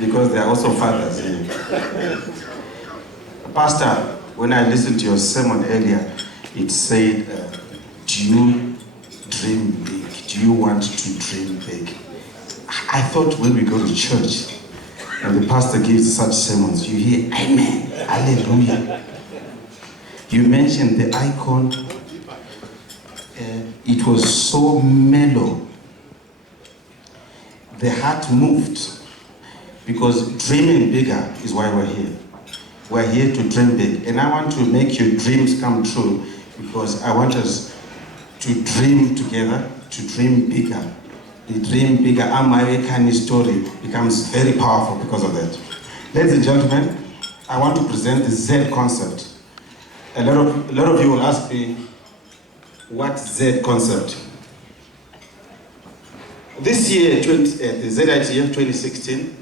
because there are also fathers here. Pastor, when I listened to your sermon earlier, it said, do you dream big? Do you want to dream big? I thought when we go to church and the pastor gives such sermons, you hear, amen, hallelujah. You mentioned the icon. It was so mellow. The heart moved, because dreaming bigger is why we're here. We're here to dream big. And I want to make your dreams come true, because I want us to dream together, to dream bigger. The dream bigger American story becomes very powerful because of that. Ladies and gentlemen, I want to present the Z concept. A lot of you will ask me, what Z concept? This year, the ZITF 2016,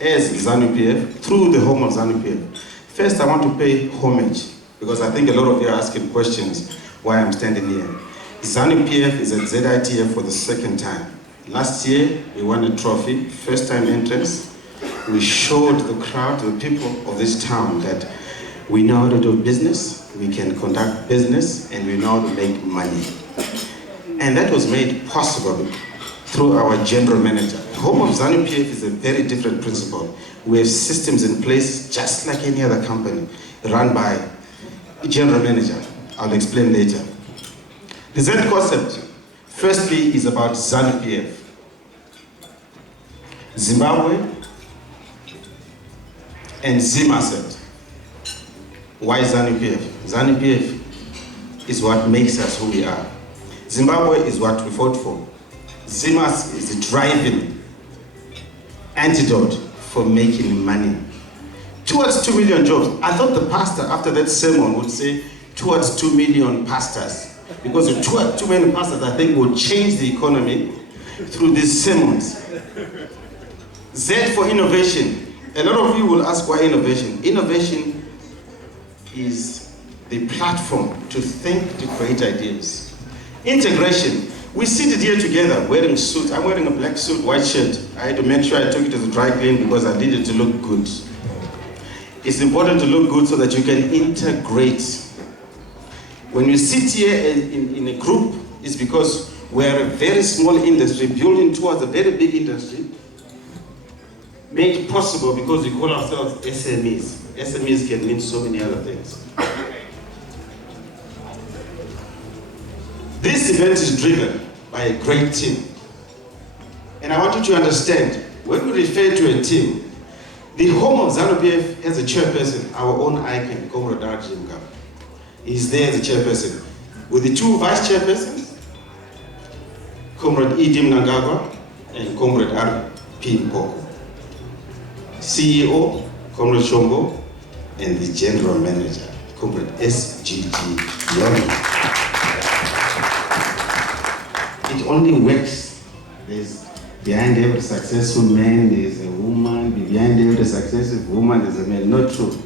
as ZANU PF, through the home of ZANU PF. First, I want to pay homage, because I think a lot of you are asking questions why I'm standing here. ZANU PF is at ZITF for the second time. Last year, we won a trophy, first time entrance. We showed the crowd, the people of this town, that we know how to do business, we can conduct business, and we know how to make money. And that was made possible through our general manager. The home of ZANU PF is a very different principle. We have systems in place just like any other company, run by a general manager. I'll explain later. The Z concept, firstly, is about ZANU PF. Zimbabwe and ZIMASSET. Why ZANU PF? ZANU PF is what makes us who we are. Zimbabwe is what we fought for. ZIMASSET is the driving antidote for making money. Towards 2 million jobs. I thought the pastor after that sermon would say towards 2 million pastors. Because too many pastors, I think, will change the economy through these sermons. Z for innovation. A lot of you will ask why innovation. Innovation is the platform to think, to create ideas. Integration. We seated here together wearing suits. I'm wearing a black suit, white shirt. I had to make sure I took it to the dry clean because I needed to look good. It's important to look good so that you can integrate. When you sit here in a group, it's because we're a very small industry building towards a very big industry, made possible because we call ourselves SMEs. SMEs can mean so many other things. This event is driven by a great team. And I want you to understand, when we refer to a team, the home of ZANU PF has a chairperson, our own icon, Comrade Zimbabwe. He's there as a chairperson. With the two vice chairpersons, Comrade Idi Mnangagwa and Comrade R.P. Mpoko. CEO, Comrade Shombo, and the general manager, Comrade S.G.G. Yoni. It only works. There's behind every successful man, there's a woman. Behind every successful woman, there's a man. Not true.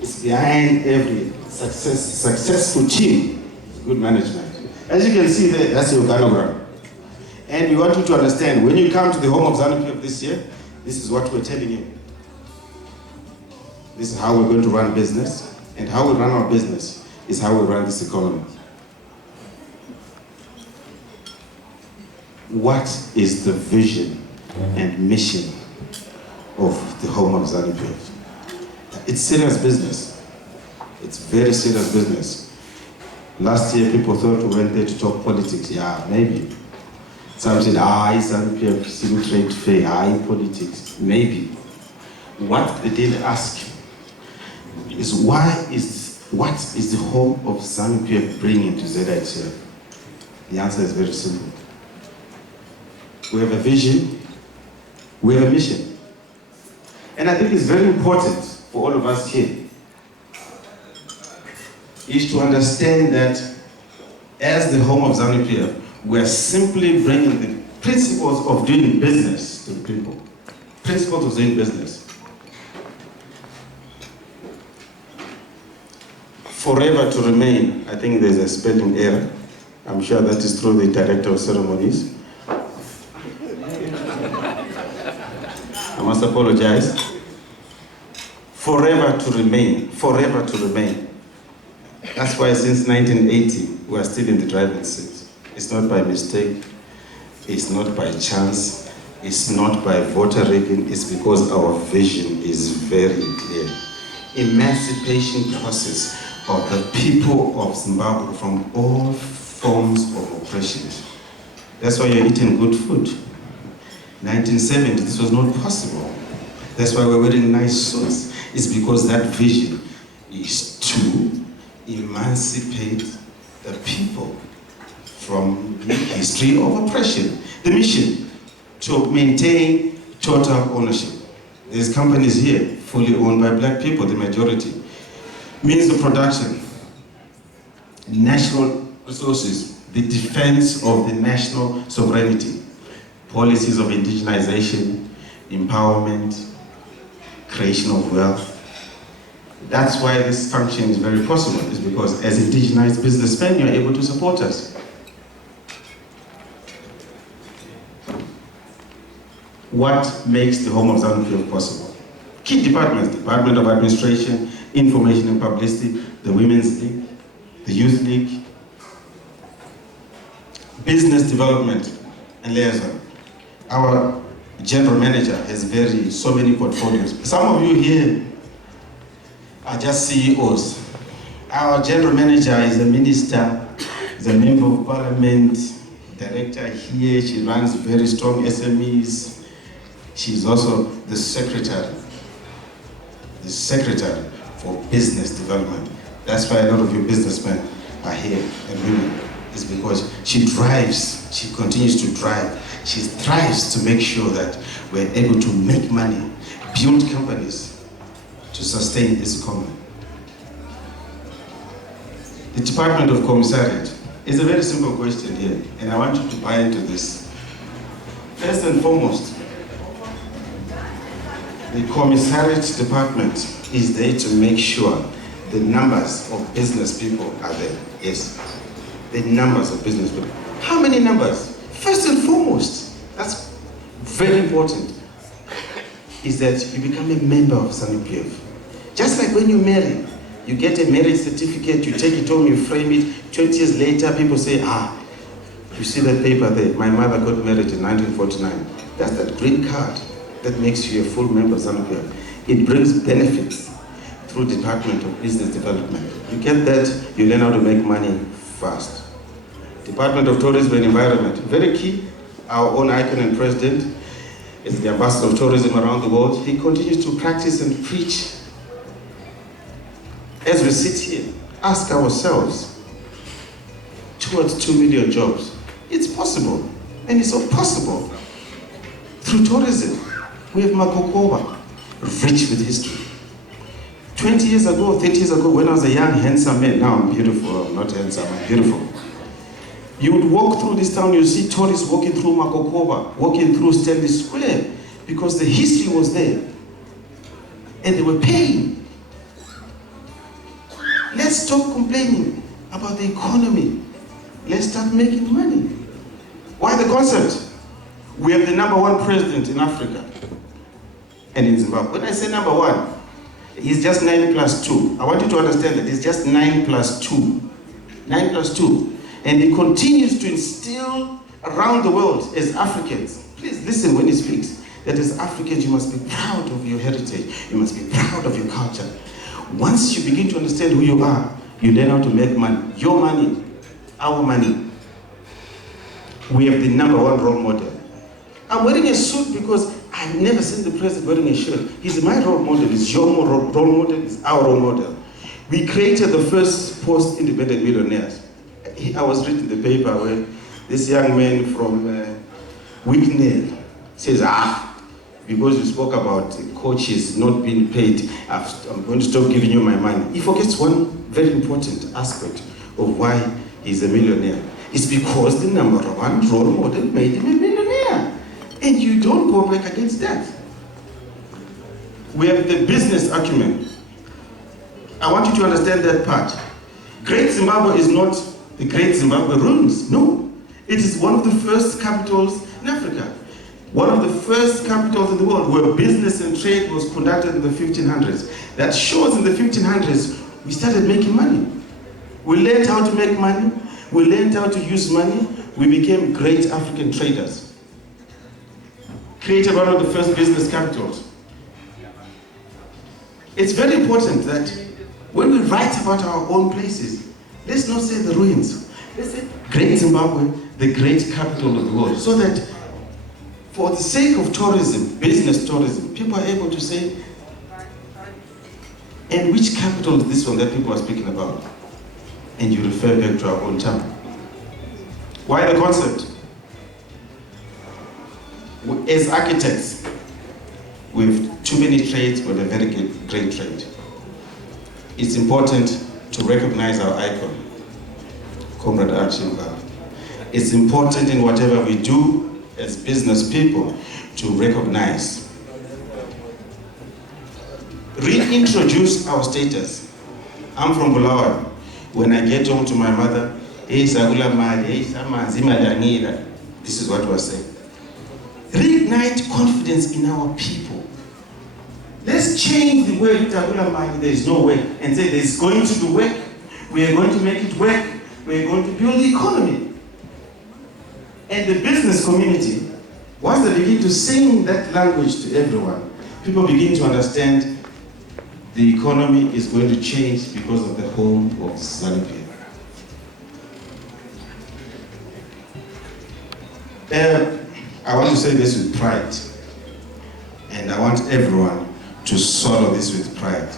It's behind every successful team, good management. As you can see there, that's your organogram. And we want you to understand, when you come to the home of ZANU PF this year, this is what we're telling you. This is how we're going to run business, and how we run our business is how we run this economy. What is the vision and mission of the home of ZANU PF? It's serious business. It's very serious business. Last year, people thought we went there to talk politics. Yeah, maybe. Some said, ZANU PF, civil trade fair, politics. Maybe. What they did ask is what is the home of ZANU PF bringing to ZITF? The answer is very simple. We have a vision, we have a mission. And I think it's very important for all of us here is to understand that as the home of ZANU PF, we are simply bringing the principles of doing business to the people. Principles of doing business. Forever to remain, I think there's a spelling error. I'm sure that is through the director of ceremonies. I must apologize. Forever to remain, forever to remain. That's why since 1980, we are still in the driving seat. It's not by mistake, it's not by chance, it's not by voter rigging, it's because our vision is very clear. Emancipation process of the people of Zimbabwe from all forms of oppression. That's why you're eating good food. 1970, this was not possible. That's why we're wearing nice suits. It's because that vision is to emancipate the people from the history of oppression. The mission, to maintain total ownership. There's companies here fully owned by black people, the majority. Means of production, national resources, the defense of the national sovereignty, policies of indigenization, empowerment, creation of wealth. That's why this function is very possible, is because as indigenized businessmen, you're able to support us. What makes the home of ZANU PF possible? Key departments, Department of Administration, Information and Publicity, the Women's League, the Youth League, Business Development and Liaison. Our general manager has so many portfolios. Some of you here are just CEOs. Our general manager is a minister, is a member of parliament, director here. She runs very strong SMEs. She's also the secretary for business development. That's why a lot of you businessmen are here and women. It's because she drives, she continues to drive. She strives to make sure that we're able to make money, build companies to sustain this economy. The Department of Commissariat is a very simple question here, and I want you to buy into this. First and foremost, the Commissariat Department is there to make sure the numbers of business people are there. Yes, the numbers of business people. How many numbers? First and foremost, that's very important, is that you become a member of ZANU PF. Just like when you marry, you get a marriage certificate, you take it home, you frame it, 20 years later people say, you see that paper there, my mother got married in 1949. That's that green card that makes you a full member of ZANU PF. It brings benefits through Department of Business Development. You get that, you learn how to make money fast. Department of Tourism and Environment, very key. Our own icon and president is the ambassador of tourism around the world. He continues to practice and preach. As we sit here, ask ourselves, towards 2 million jobs. It's possible, and it's all possible. Through tourism, we have Makokoba, rich with history. 20 years ago, 30 years ago, when I was a young, handsome man, now I'm beautiful, I'm not handsome, I'm beautiful. You would walk through this town, you see tourists walking through Makokoba, walking through Stanley Square, because the history was there. And they were paying. Let's stop complaining about the economy. Let's start making money. Why the concept? We have the #1 president in Africa and in Zimbabwe. When I say #1, he's just 9 + 2. I want you to understand that he's just 9 + 2. 9 + 2. And he continues to instill around the world as Africans. Please listen when he speaks. That as Africans, you must be proud of your heritage. You must be proud of your culture. Once you begin to understand who you are, you learn how to make money. Your money, our money. We have the #1 role model. I'm wearing a suit because I've never seen the president wearing a shirt. He's my role model, he's your role model, he's our role model. We created the first post-independent millionaires. I was reading the paper where this young man from Whitney says, because you spoke about coaches not being paid, I'm going to stop giving you my money. He forgets one very important aspect of why he's a millionaire. It's because the #1 role model made him a millionaire. And you don't go back against that. We have the business acumen. I want you to understand that part. Great Zimbabwe is not the Great Zimbabwe ruins. No. It is one of the first capitals in Africa. One of the first capitals in the world where business and trade was conducted in the 1500s. That shows in the 1500s, we started making money. We learned how to make money. We learned how to use money. We became great African traders. Created one of the first business capitals. It's very important that when we write about our own places, let's not say the ruins. Let's say Great Zimbabwe, the great capital of the world. So that for the sake of tourism, business tourism, people are able to say, and which capital is this one that people are speaking about? And you refer back to our own town. Why the concept? As architects, with too many trades, but a very great trade. It's important to recognize our icon, Comrade Archimba. It's important in whatever we do as business people to recognize. Reintroduce our status. I'm from Bulawayo. When I get home to my mother, this is what we're saying. Reignite confidence in our people. Let's change the way there is no way and say there's going to be work, we are going to make it work, we are going to build the economy. And the business community, once they begin to sing that language to everyone, people begin to understand the economy is going to change because of the home of ZANU PF. I want to say this with pride, and I want everyone to swallow this with pride.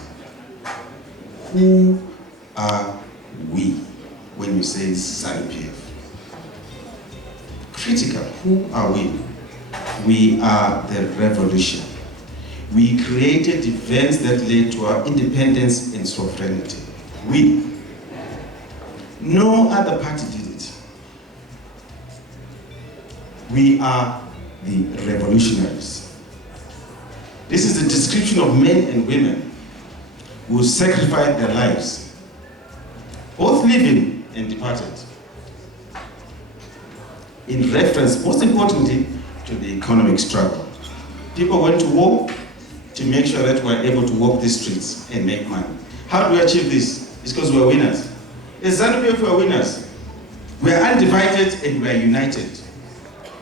Who are we when we say ZANU PF? Critical, who are we? We are the revolution. We created events that led to our independence and sovereignty. We. No other party did it. We are the revolutionaries. This is a description of men and women who sacrificed their lives, both living and departed, in reference, most importantly, to the economic struggle. People went to war to make sure that we're able to walk the streets and make money. How do we achieve this? It's because we're winners. As ZANU PF, we're winners. We are undivided and we are united.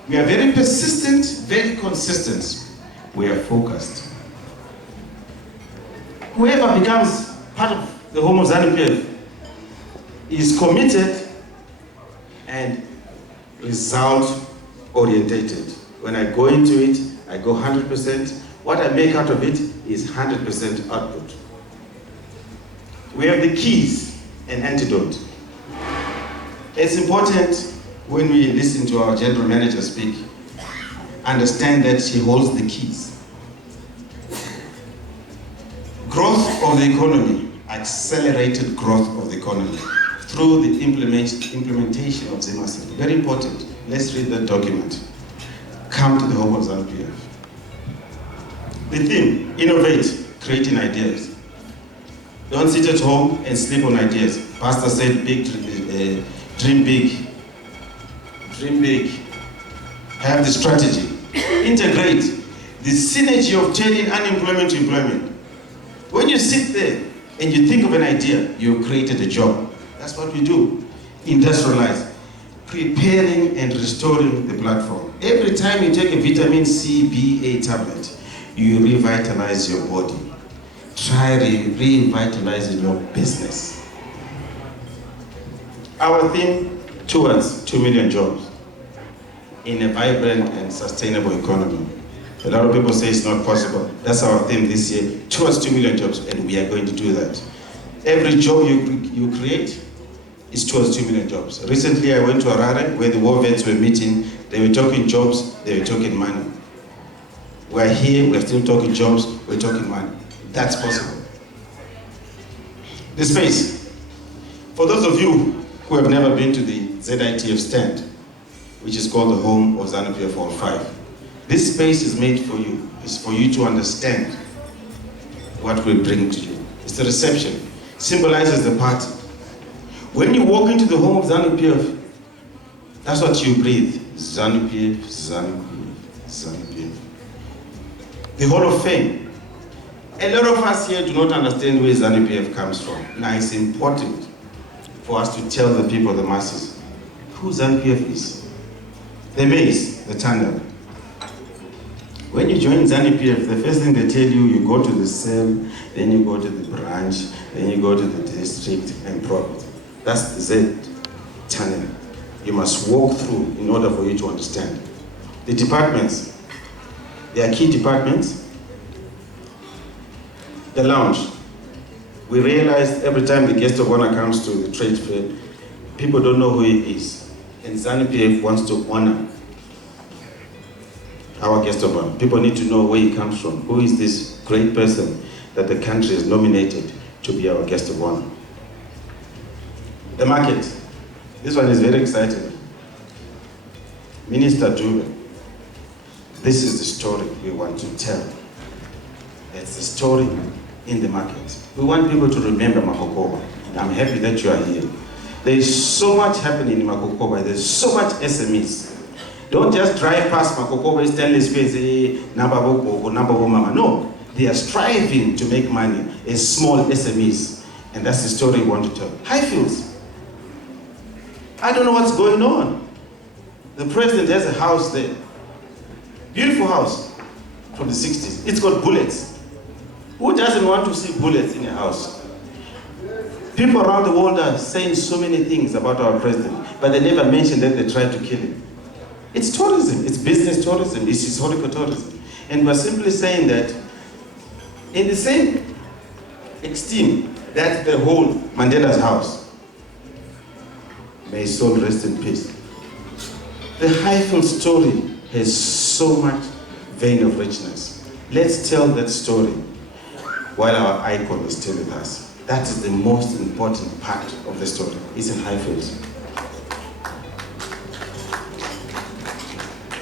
We are very persistent, very consistent. We are focused. Whoever becomes part of the home of ZANU PF is committed and result-orientated. When I go into it, I go 100%. What I make out of it is 100% output. We have the keys and antidote. It's important when we listen to our general manager speak, understand that she holds the keys. Growth of the economy, accelerated growth of the economy through the implementation of ZIMASSET. Very important. Let's read that document. Come to the home of ZANU PF. The theme, innovate, creating ideas. Don't sit at home and sleep on ideas. Pastor said, dream big. Dream big. Have the strategy. Integrate the synergy of turning unemployment to employment. When you sit there and you think of an idea, you created a job. That's what we do. Industrialize. Preparing and restoring the platform. Every time you take a vitamin C, B, A tablet, you revitalize your body. Try revitalizing your business. Our theme, towards 2 million jobs in a vibrant and sustainable economy. A lot of people say it's not possible. That's our theme this year, towards 2 million jobs, and we are going to do that. Every job you create is towards 2 million jobs. Recently, I went to Harare, where the war vets were meeting. They were talking jobs, they were talking money. We're here, we're still talking jobs, we're talking money. That's possible. The space. For those of you who have never been to the ZITF stand, which is called the home of ZANU PF Hall 5, this space is made for you. It's for you to understand what we bring to you. It's the reception. Symbolizes the party. When you walk into the home of ZANU PF, that's what you breathe. ZANU PF, ZANU PF, ZANU PF. The Hall of Fame. A lot of us here do not understand where ZANU PF comes from. Now it's important for us to tell the people, the masses, who ZANU PF is. The maze, the tunnel. When you join ZANU PF, the first thing they tell you, you go to the cell, then you go to the branch, then you go to the district and province. That's the Z tunnel. You must walk through in order for you to understand. The departments, there are key departments. The lounge. We realized every time the guest of honor comes to the trade fair, people don't know who he is. And ZANU PF wants to honor our guest of honor. People need to know where he comes from. Who is this great person that the country has nominated to be our guest of honor? The market. This one is very exciting. Minister Dube. This is the story we want to tell. It's the story in the market. We want people to remember Makokoba. I'm happy that you are here. There is so much happening in Makokoba. There's so much SMEs. Don't just drive past Makokoba, stainless steel, say, Mama. No, they are striving to make money as small SMEs. And that's the story we want to tell. Highfields. I don't know what's going on. The president has a house there. Beautiful house from the 60s. It's got bullets. Who doesn't want to see bullets in a house? People around the world are saying so many things about our president, but they never mention that they tried to kill him. It's tourism, it's business tourism, it's historical tourism. And we're simply saying that in the same extent that the whole Mandela's house, may his soul rest in peace. The Highfield story has so much vein of richness. Let's tell that story while our icon is still with us. That is the most important part of the story. It's in Highfield.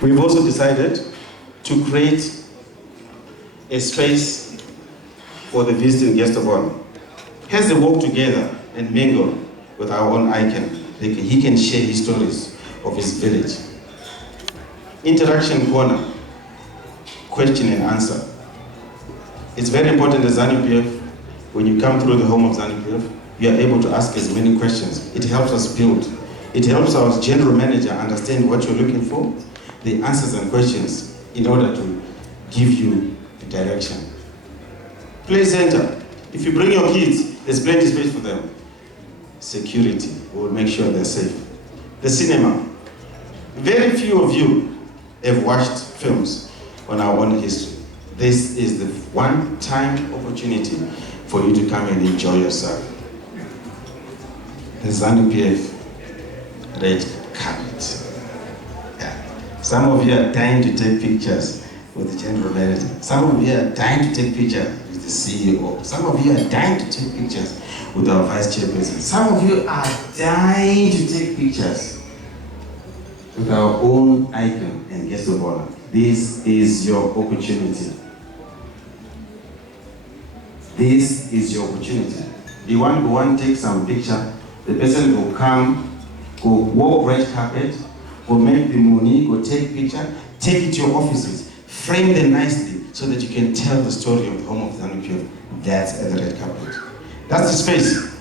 We've also decided to create a space for the visiting guest of honor. As they walk together and mingle with our own icon, he can share his stories of his village. Interaction corner, question and answer. It's very important as ZANU PF, when you come through the home of ZANU PF, you are able to ask as many questions. It helps us build. It helps our general manager understand what you're looking for, the answers and questions, in order to give you the direction. Play center. If you bring your kids, there's plenty of space for them. Security, we'll make sure they're safe. The cinema. Very few of you have watched films on our own history. This is the one-time opportunity for you to come and enjoy yourself. The ZANU PF red carpet. Yeah. Some of you are dying to take pictures with the general manager. Some of you are dying to take pictures with the CEO. Some of you are dying to take pictures with our vice chairperson. Some of you are dying to take pictures with our own icon and guest of honor. This is your opportunity. This is your opportunity. You want to go and take some picture, the person will come, go walk red carpet, go make the money, go take picture, take it to your offices, frame them nicely so that you can tell the story of the home of ZANU PF. That's at the red carpet. That's the space.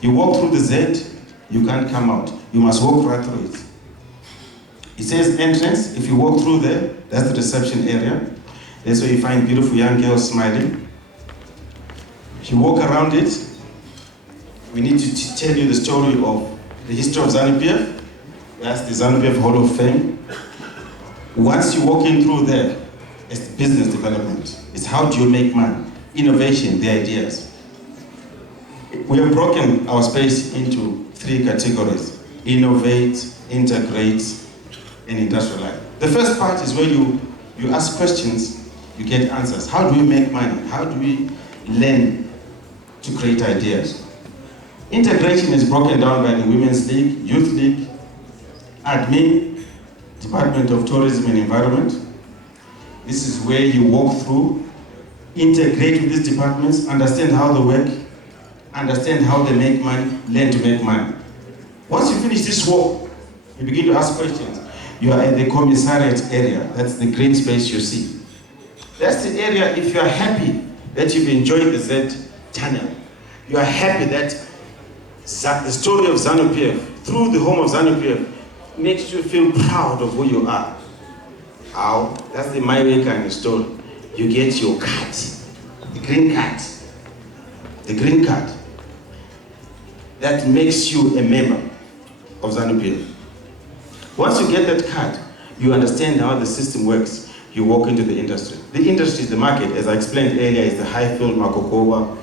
You walk through the Z, you can't come out. You must walk right through it. It says entrance. If you walk through there, that's the reception area. That's where you find beautiful young girls smiling. If you walk around it, we need to tell you the story of the history of ZANU PF. That's the ZANU PF Hall of Fame. Once you walk in through there, it's business development. It's how do you make money, innovation, the ideas. We have broken our space into 3 categories: innovate, integrate, and industrialize. The first part is where you ask questions, you get answers. How do we make money? How do we learn to create ideas? Integration is broken down by the Women's League, Youth League, Admin, Department of Tourism and Environment. This is where you walk through, integrate with these departments, understand how they work, understand how they make money, learn to make money. Once you finish this walk, you begin to ask questions. You are at the commissariat area. That's the green space you see. That's the area, if you are happy that you've enjoyed the Z tunnel, you are happy that the story of ZANU PF, through the home of ZANU PF, makes you feel proud of who you are. How? That's the my way kind of story. You get your card, the green card. The green card. That makes you a member of ZANU PF. Once you get that card, you understand how the system works. You walk into the industry. The industry is the market, as I explained earlier, is the Highfield, Makokowa,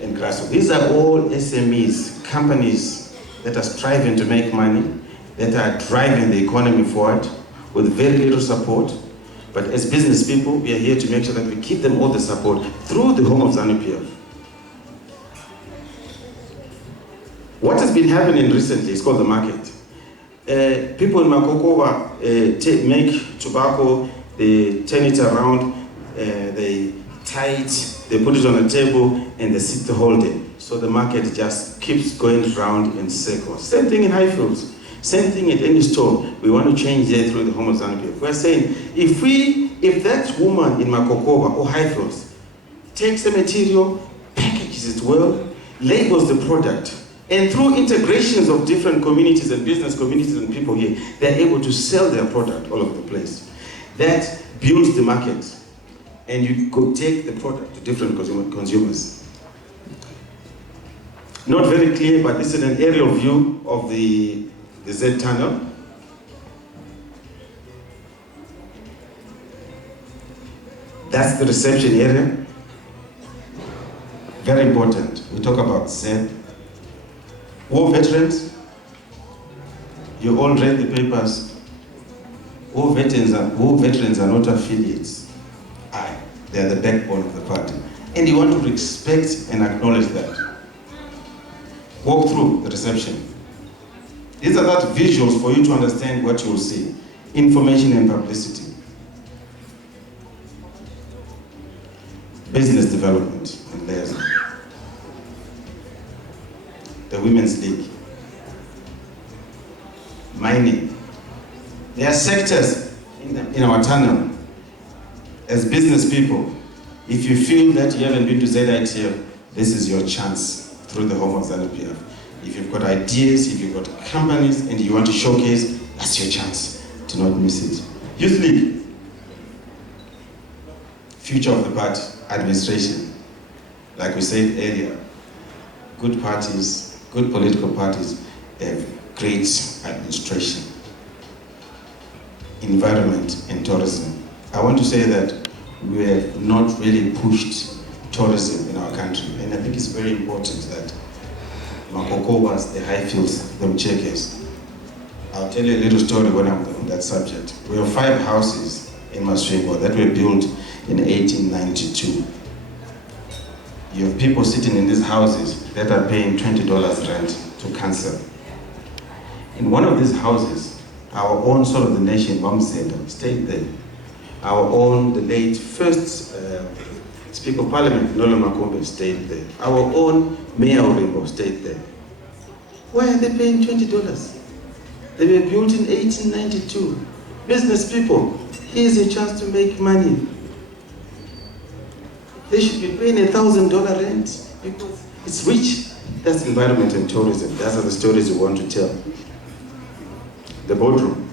and Grassroots. These are all SMEs, companies that are striving to make money, that are driving the economy forward with very little support. But as business people, we are here to make sure that we keep them all the support through the home of ZANU PF. What has been happening recently is called the market. People in Makokowa make tobacco, they turn it around, they tie it, they put it on a table, and they sit the whole day. So the market just keeps going round in circles. Same thing in Highfields, same thing at any store. We want to change that through the home of ZANU PF. We're saying, if that woman in Makokowa or Highfields takes the material, packages it well, labels the product, and through integrations of different communities and business communities and people here, they're able to sell their product all over the place. That builds the market, and you could take the product to different consumers. Not very clear, but this is an aerial view of the Z tunnel. That's the reception area. Very important. We talk about Z. War veterans, you all read the papers. War veterans are not affiliates. They are the backbone of the party. And you want to respect and acknowledge that. Walk through the reception. These are that visuals for you to understand what you will see. Information and publicity. Business development and liaison. The Women's League. Mining. There are sectors in our tunnel. As business people, if you feel that you haven't been to ZITF, this is your chance through the home of ZANU PF. If you've got ideas, if you've got companies, and you want to showcase, that's your chance. Do not miss it. Youth League. Future of the party, administration. Like we said earlier, good parties, good political parties have great administration. Environment and tourism. I want to say that we have not really pushed tourism in our country, and I think it's very important that Makokowas, the Highfields, the Mchekes. I'll tell you a little story when I'm on that subject. We have 5 houses in Maswego that were built in 1892. You have people sitting in these houses that are paying $20 rent to council. In one of these houses, our own Soul of the Nation, Mamsenda, stayed there. Our own, the late first Speaker of Parliament, Nolo Makombe, stayed there. Our own Mayor Orimbo stayed there. Why are they paying $20? They were built in 1892. Business people, here's a chance to make money. They should be paying $1,000 rent because it's rich. That's environment and tourism. Those are the stories we want to tell. The boardroom.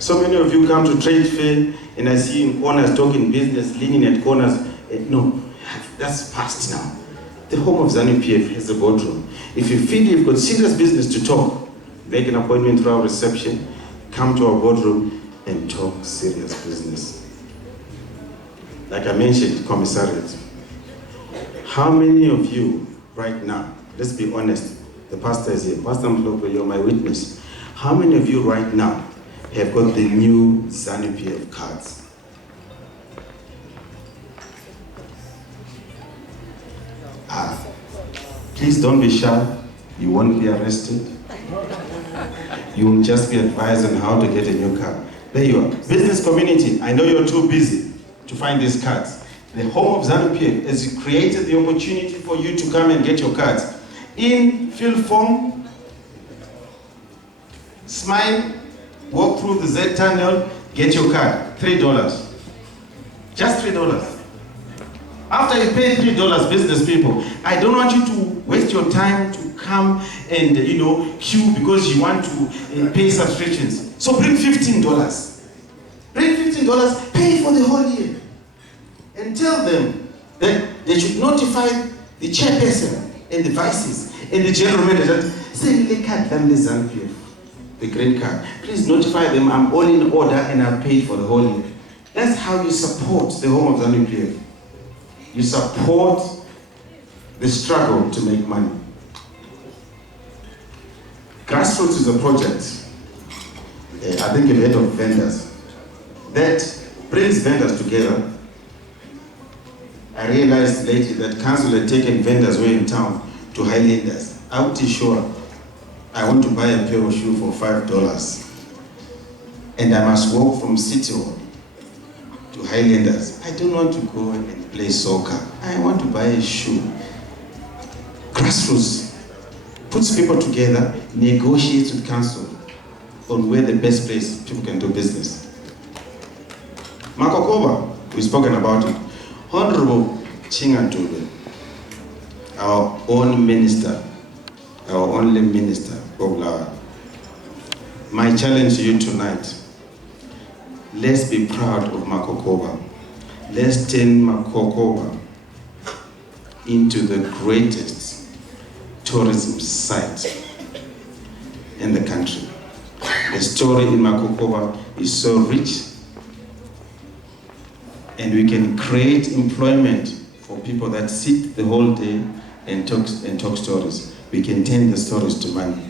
So many of you come to trade fair and I see in corners talking business, leaning at corners. No, that's past now. The home of ZANU PF has a boardroom. If you feel you've got serious business to talk, make an appointment through our reception, come to our boardroom and talk serious business. Like I mentioned, commissariat. How many of you right now, let's be honest, the pastor is here, Pastor Mhlope, you're my witness. How many of you right now have got the new ZANU PF cards? Please don't be shy. You won't be arrested. You will just be advised on how to get a new card. There you are. Business community, I know you're too busy to find these cards. The home of ZANU PF has created the opportunity for you to come and get your cards. In fill form, smile, walk through the Z tunnel, get your card, $3. Just $3. After you pay $3, business people, I don't want you to waste your time to come and queue because you want to pay subscriptions. So bring $15. Bring $15, pay for the whole year. And tell them that they should notify the chairperson and the vices and the general manager. Send the card from the ZANU PF, the green card. Please notify them I'm all in order and I've paid for the whole year. That's how you support the home of ZANU PF. You support the struggle to make money. Grassroots is a project, I think a lot of vendors, that brings vendors together. I realized lately that council had taken vendors who were in town to Highlanders. I would be sure I want to buy a pair of shoes for $5 and I must walk from City Hall to Highlanders. I don't want to go and play soccer. I want to buy a shoe. Grassroots puts people together, negotiates with council on where the best place people can do business. Makokoba, we've spoken about it. Honorable Chingatulu, our own minister, our only minister, Boglawa. My challenge to you tonight, let's be proud of Makokoba. Let's turn Makokoba into the greatest tourism site in the country. The story in Makokoba is so rich, and we can create employment for people that sit the whole day and talk stories. We can turn the stories to money.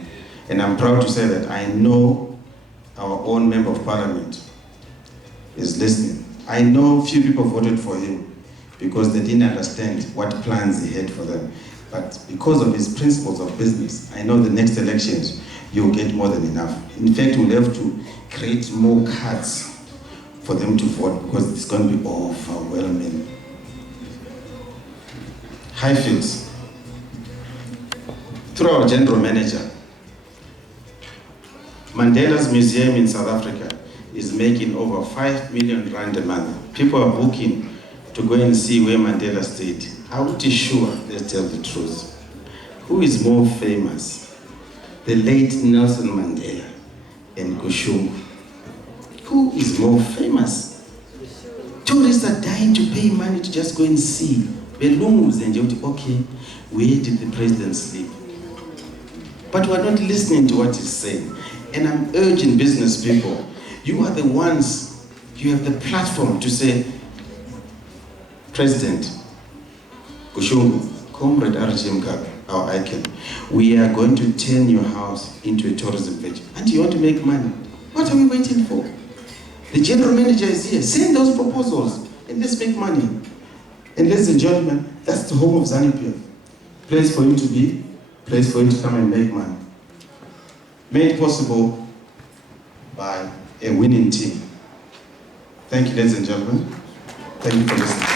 And I'm proud to say that I know our own Member of Parliament is listening. I know few people voted for him because they didn't understand what plans he had for them. But because of his principles of business, I know the next elections, you'll get more than enough. In fact, we'll have to create more cards for them to vote because it's going to be overwhelming. Highfields, through our general manager, Mandela's Museum in South Africa is making over 5 million rand a month. People are booking to go and see where Mandela stayed. I would be sure, let's tell the truth. Who is more famous? The late Nelson Mandela and Kushungu. Who is more famous? Tourists are dying to pay money to just go and see. Belongs and okay, where did the president sleep? But we're not listening to what he's saying. And I'm urging business people, you are the ones, you have the platform to say, President Kushungu, Comrade RG Mugabe, our icon, we are going to turn your house into a tourism village. And you want to make money. What are we waiting for? The general manager is here. Send those proposals and let's make money. And ladies and gentlemen, that's the home of ZANU PF. Place for you to be, place for you to come and make money. Made possible by a winning team. Thank you, ladies and gentlemen. Thank you for listening.